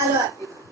Hello everyone.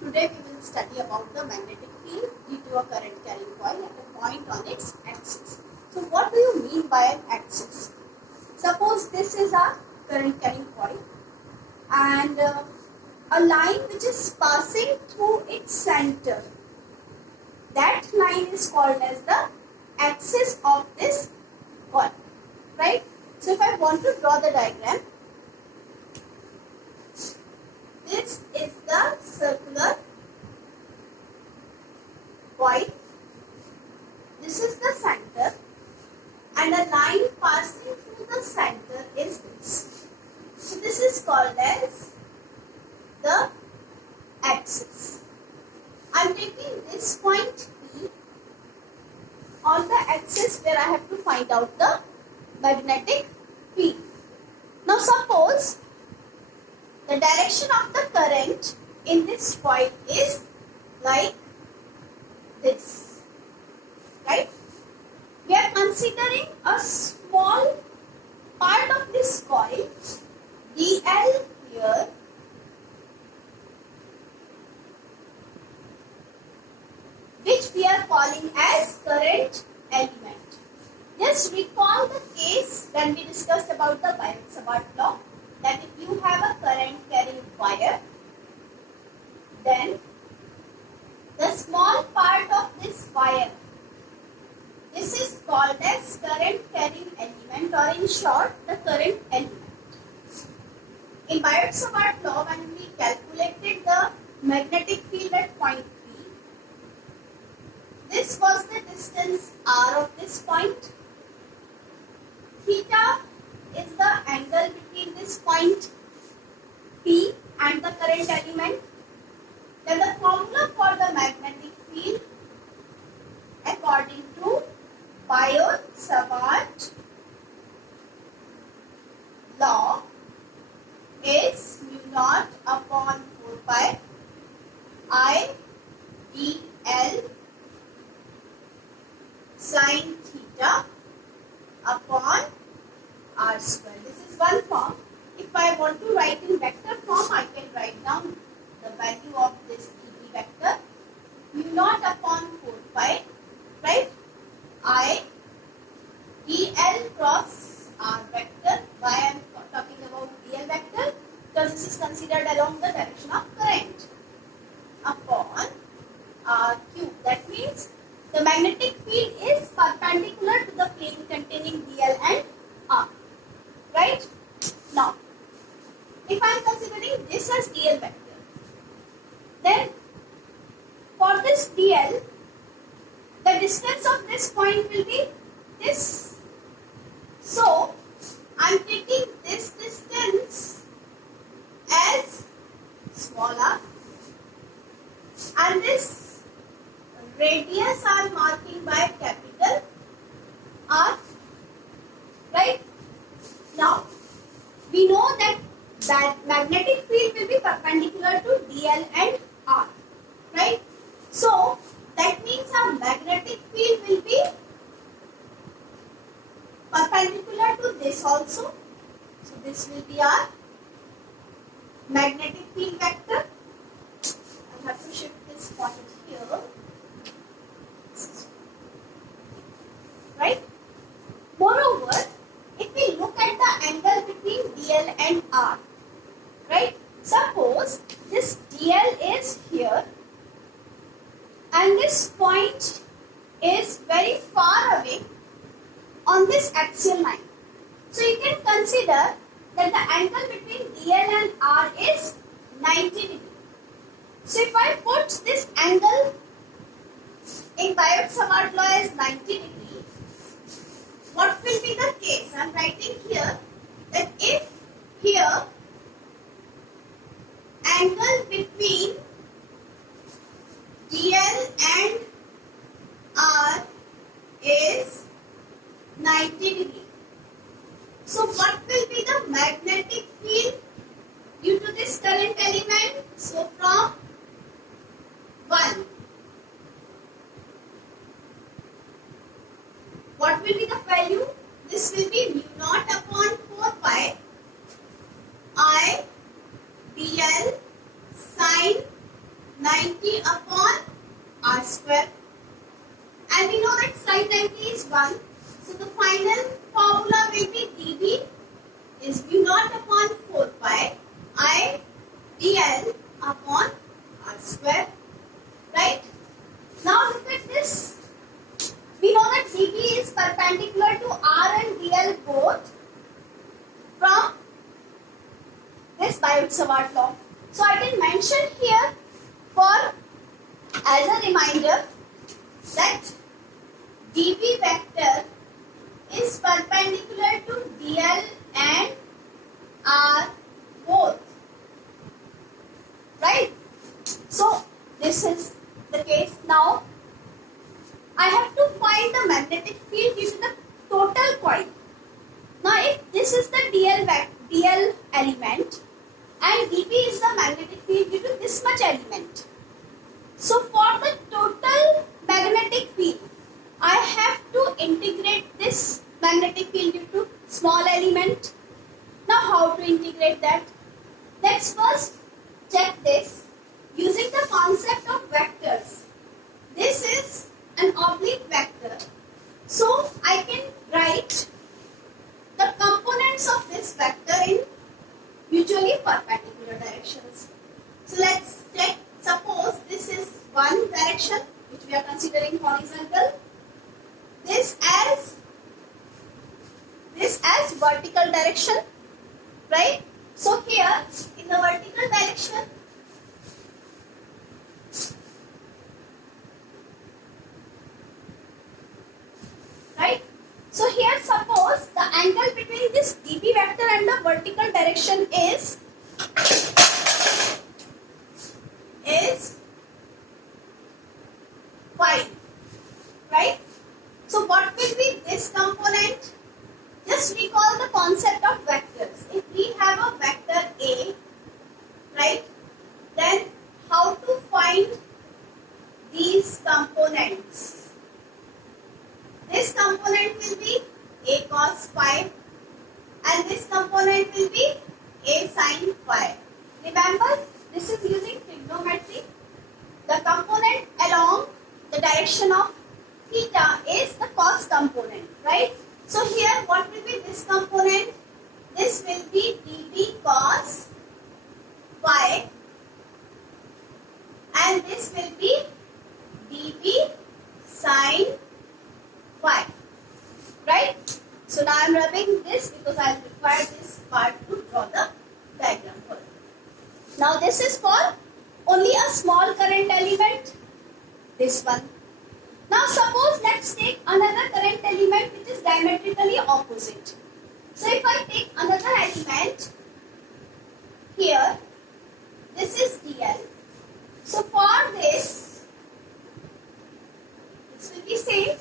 Today we will study about the magnetic field due to a current carrying coil at a point on its axis. So what do you mean by an axis? Suppose this is a current carrying coil and a line which is passing through its center. That line is called as the axis of this coil, right? So if I want to draw the diagram, this is the circular coil. This is the center and a line passing through the center is this. So this is called as the axis. I am taking this point P on the axis where I have to find out the magnetic field. Now suppose the direction of the current in this coil is like this, right? We are considering a small part of this coil, dl here, which we are calling as current element. Just recall the case when we discussed about the Biot-Savart law, that if you have a current carrying wire, then the small part of this wire, this is called as current carrying element, or in short, the current element. In Biot-Savart law, when we calculated the magnetic field at point P, this was the distance r of this point. Theta is the angle between this point P and the current element. Then the formula for the magnetic field according to Biot-Savart law is mu naught upon 4 pi I dl sin theta upon r square. This is one form. If I want to write in vector form, I can write down the value of this dv vector, mu naught upon 4 pi, right? I dl cross r vector. Why I am talking about dl vector? Because this is considered along the direction of current, upon r cube. That means the magnetic field is perpendicular to the plane containing dl and r, right? Now, if I am considering this as dl vector, then for this dl, the distance of this point will be this. So, I am taking this distance as small r, and this radius I am marking by capital R, right? Now, we know that magnetic field will be perpendicular to dl and r, right? So, that means our magnetic field will be perpendicular to this also. So, this will be our magnetic field vector. I have to shift this point here, right? Moreover, if we look at the angle between dl and r, right? Suppose this dl is here and this point is very far away on this axial line. So you can consider that the angle between dl and r is 90 degrees. So if I put this angle in Biot-Savart law as 90 degrees, what will be the case? I am writing here that if here angle between dl and r is 90 degrees, so what will be the magnetic field due to this current element? So from 1, what will be the value? This will be mu naught upon 4 pi square. And we know that sin 90 is 1. So the final formula will be dB is mu naught upon 4 pi I dl upon r square. Right? Now look at this. We know that dB is perpendicular to r and dl both from this Biot-Savart law. So I can mention here for as a reminder that dB vector is perpendicular to dl and r both. Right? So this is the case. Now I have to find the magnetic field due to the total coil. Now if this is the dl element and dB is the magnetic field due to this much element. So for the total magnetic field, I have to integrate this magnetic field due to small element. Now how to integrate that? Let's first check this using the concept of vectors. This is an oblique vector. So I can write the components of this vector in mutually perpendicular directions. So let's check. Suppose this is one direction which we are considering horizontal. This as vertical direction, right? So here in the vertical direction, right? So here suppose the angle between this dB vector and the vertical direction is phi, right? So what will be this component? Just recall the concept of vectors. If we have a vector A, right, then how to find these components? This component will be A cos phi and this component will be A sin phi. Remember, this is using trigonometry. The component along the direction of theta is the cos component, right? So here what will be this component? This will be dB cos phi and this will be dB sin phi, right? So now I am rubbing this because I require this part to draw the diagram for it. Now this is for only a small current element, this one. Now suppose let's take another current element which is diametrically opposite. So if I take another element here, this is dl. So for this will be same,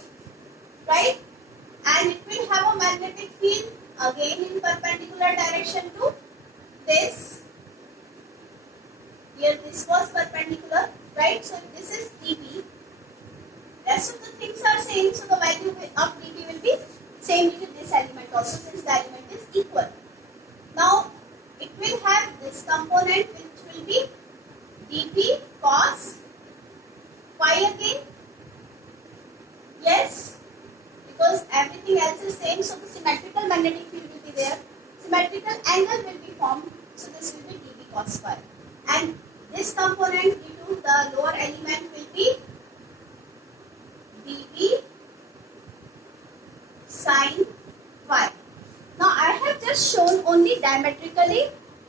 right? And it will have a magnetic field again in perpendicular direction to this. Here this was perpendicular, right? So this is dB. Rest of the things are same, so the value of dB will be same with this element also since the element is equal. Now it will have this component which will be dB cos phi again. Yes, because everything else is same, so the symmetrical magnetic field will be there. Symmetrical angle will be formed, so this will be dB cos phi. And this component due to the lower element will be dB sin phi. Now I have just shown only diametrically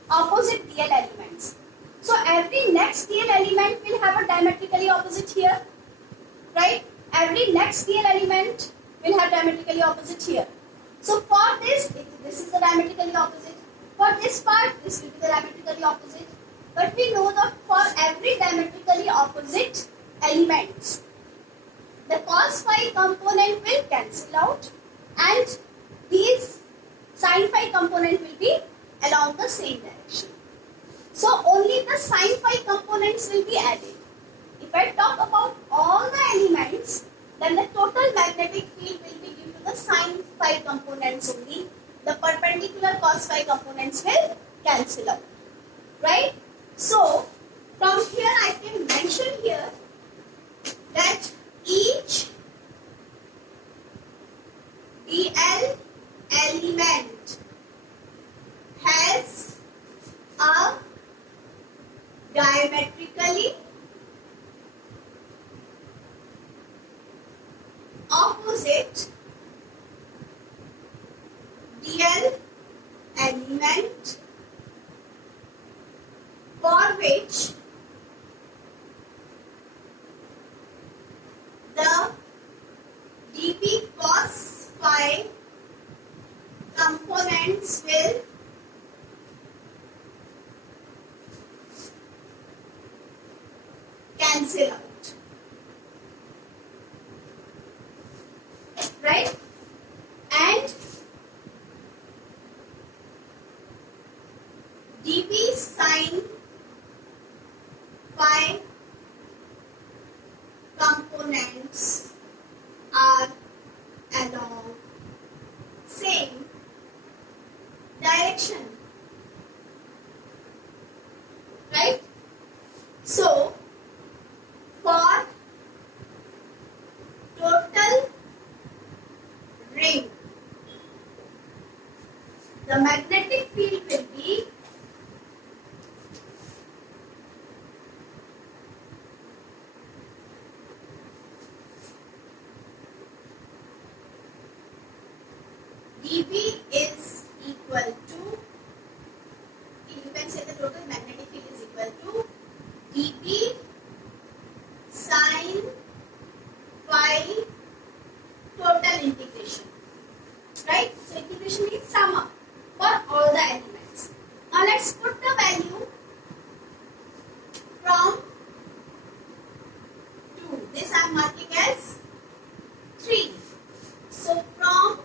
opposite DL elements. So every next DL element will have a diametrically opposite here, right? Every next DL element will have diametrically opposite here. So for this, this is the diametrically opposite. For this part, this will be the diametrically opposite. But we know that for every diametrically opposite element, the cos phi component will cancel out and these sin phi component will be along the same direction. So only the sin phi components will be added. If I talk about all the elements, then the total magnetic field will be due to the sin phi components only. The perpendicular cos phi components will cancel out. Right? So from here I can mention here that diametrically opposite real element for which the dp cos phi components will cancel out, right? And dp sin phi components are along same direction, right? So for total ring, the magnetic field will be dB is equal to, you can say the total magnetic field is equal to dB sin phi total integration, right? So integration means sum up for all the elements. Now let's put the value from 2. This I am marking as 3. So from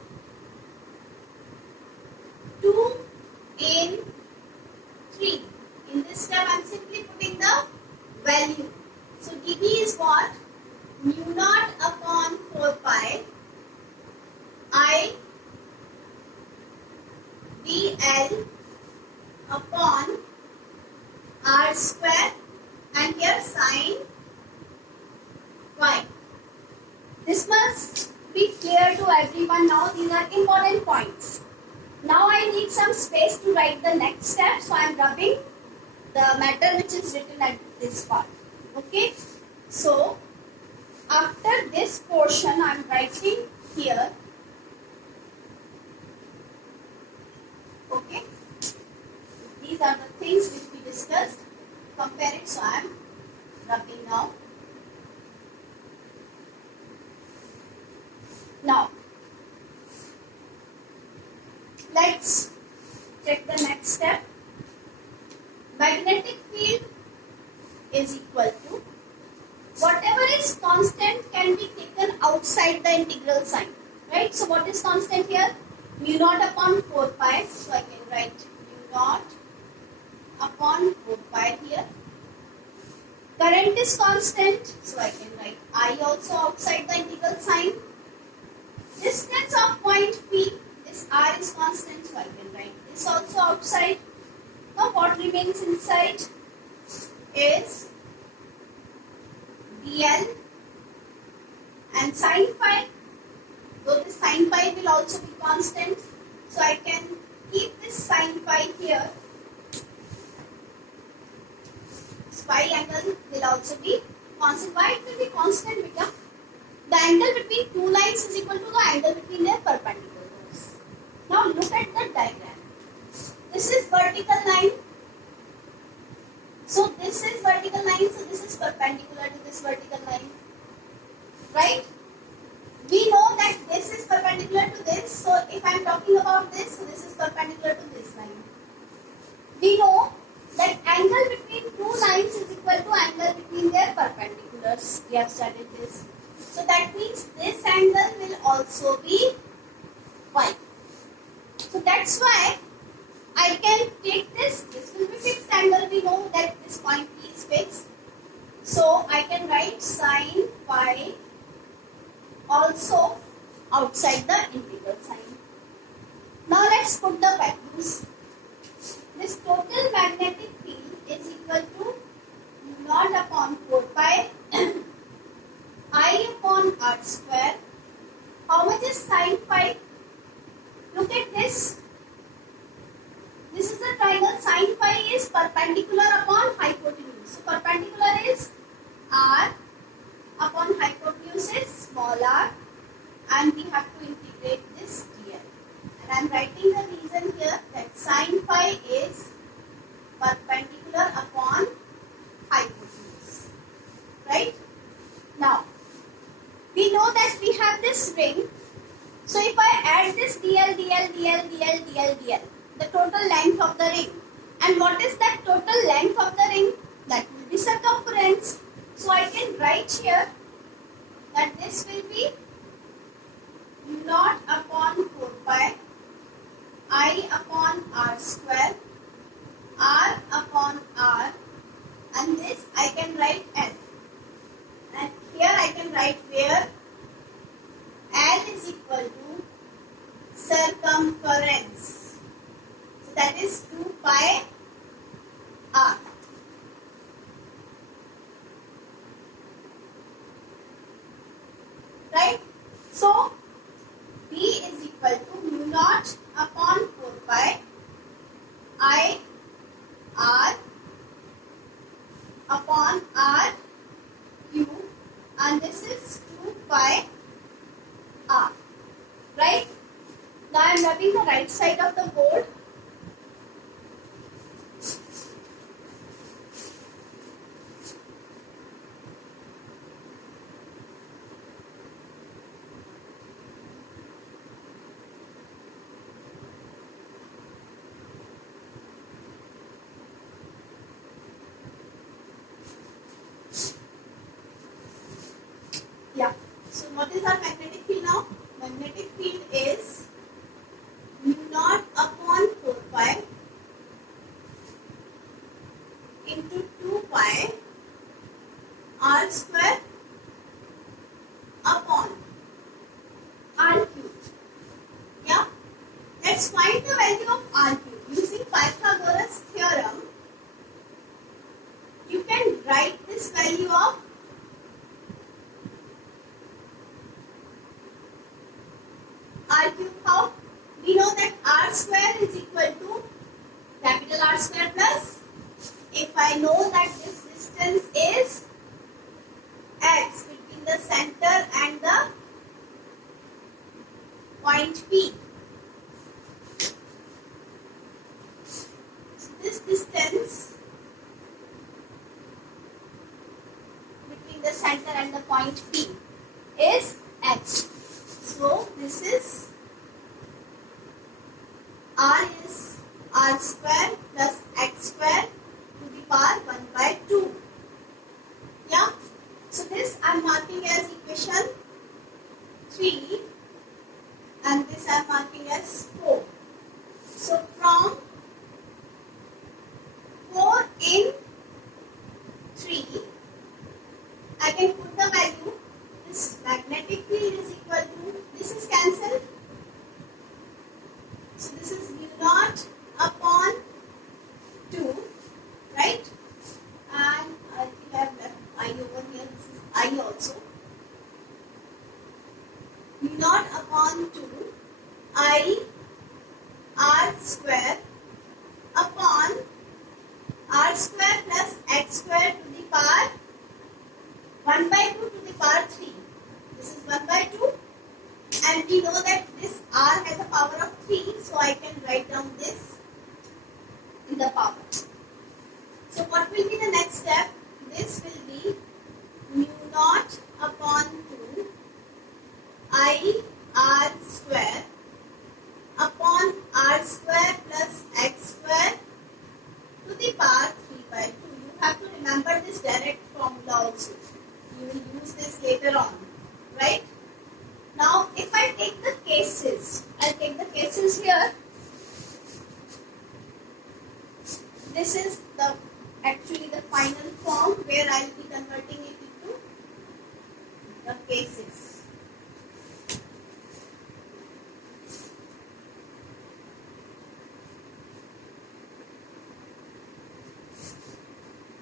2 in 3. In this step I am simply putting the value. So dB is what? Mu naught upon 4 pi I dl upon r square, and here sin phi. This must be clear to everyone now. These are important points. Now I need some space to write the next step, so I am rubbing the matter which is written at this part. Okay, so after this portion I am writing here. Okay, these are the things which we discussed. Compare it, so I am rubbing now. Now let's check the next step. Magnetic field is equal to, whatever is constant can be taken outside the integral sign, right? So what is constant here? Mu naught upon 4 pi, so I can write mu naught upon 4 pi here. Current is constant, so I can write I also outside the integral sign. Distance of point P, this R is constant, so I can write this also outside. Now what remains inside is dl and sin phi. So this sin phi will also be constant, so I can keep this sin phi here. This phi angle will also be constant. Why it will be constant? Because the angle between two lines is equal to the angle between their perpendiculars. Now look at the diagram. This is vertical line. So this is vertical line, so this is perpendicular to this vertical line. Right? We know that this is perpendicular to this, so if I am talking about this, so this is perpendicular to this line. We know that angle between two lines is equal to angle between their perpendiculars. We have studied this. So that means this angle will also be phi. So that's why I can take this will be fixed angle. We know that this point P is fixed. So I can write sin phi also outside the integral sign. Now let's put the values. This total magnetic field is equal to mu naught upon 4 pi I upon r square. How much is sin phi? Look at this. This is the triangle. Sin phi is perpendicular upon hypotenuse. So perpendicular is r upon hypotenuse small r, and we have to integrate this dl. And I am writing the reason here that sin phi is perpendicular upon hypotenuse. Right? Now, we know that we have this ring. So if I add this dl, the total length of the ring. And what is that total length of the ring? That will be circumference. So I can write here that this will be naught upon 4 pi I upon r square, r upon r, and this I can write L. And here I can write where L is equal to circumference. So that is 2 pi r. Right? So B is equal to mu naught upon 4 pi I r upon r cube, and this is 2 pi r. Right? Now I am rubbing the right side of the board. Yeah. So what is our magnetic field now? Magnetic field is mu naught upon 4 pi into 2 pi r square upon r cube. Yeah. Let's find the value of r cube. Using Pythagoras theorem, you can write this value of r cube. How? We know that r square is equal to capital R square plus, if I know that this distance is x between the center and the point P. So this distance between the center and the point P is x. So this is r is r square plus x square to the power 1 by 2. Yeah. So this I am marking as equation 3, and this I am marking as 4. So from 4 in 3, I can put the value. This magnetic field is equal to, this is cancelled. So this is mu naught upon 2, right? And I think I have left I over here. This is I also. Mu naught upon 2 I r square upon r square plus x square to the power 1 by 2 to the power 3. This is 1 by 2, and we know that this r has a power of 3, so I can write down this in the power. So what will be the next step? This will be mu naught upon 2 I r square upon r square plus x square to the power 3 by 2. You have to remember this direct formula also. You will use this later on, right? Now, if I take the cases, I'll take the cases here. This is actually the final form where I'll be converting it into the cases.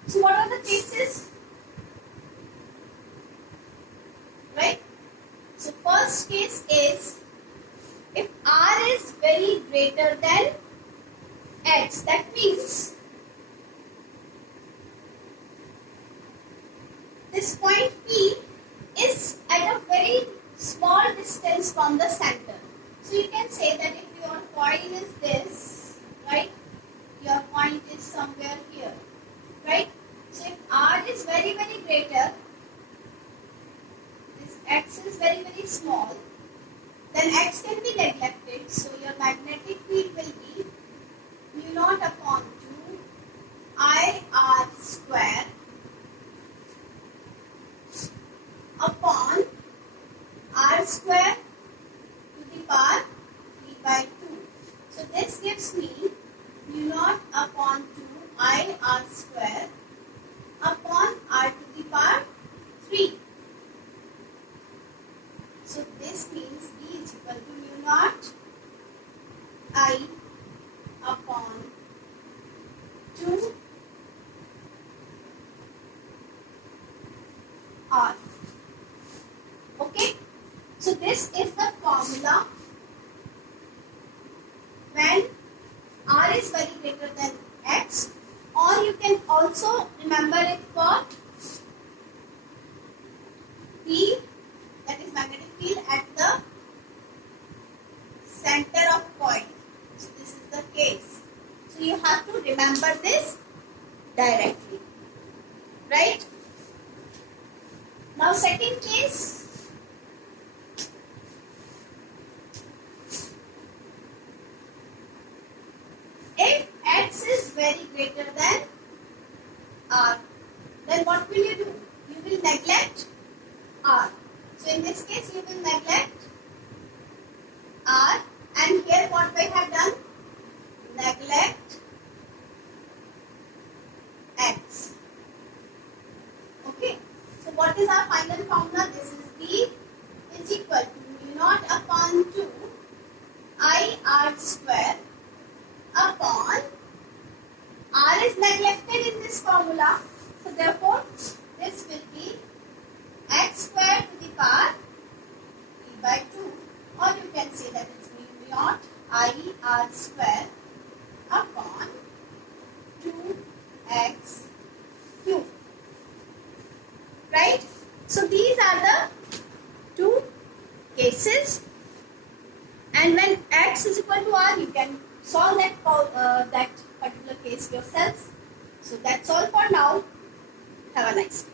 So what are the cases? Right? So first case is if r is very greater than x, that means this point P is at a very small distance from the center. So you can say that if your point is this, right? Your point is somewhere here, right? So if R is very greater, this X is very small, then X can be neglected. So your magnetic field will be mu naught upon 2 I R square upon R square to the power 3 by 2. So this gives me mu naught upon 2 I R square upon R to the power 3. So this means B is equal to mu naught I upon 2 R. Okay. So this is the formula when R is very greater than X, or you can also remember it for P, that is magnetic field at the center of point. So this is the case. So you have to remember this directly, right? Now second case. If X is very greater than R, then what will you do? You will neglect R. So in this case you will neglect R, and here what we have done? Neglect X. Okay. So what is our final formula? This is B is equal to mu naught upon 2 I R square upon R is neglected in this formula. So therefore this will be X square to the power 3 by 2, or you can say that it's mu naught I R square upon 2x cube. Right? So these are the two cases, and when X is equal to R, you can solve that particular case yourself. So that's all for now. Have a nice day.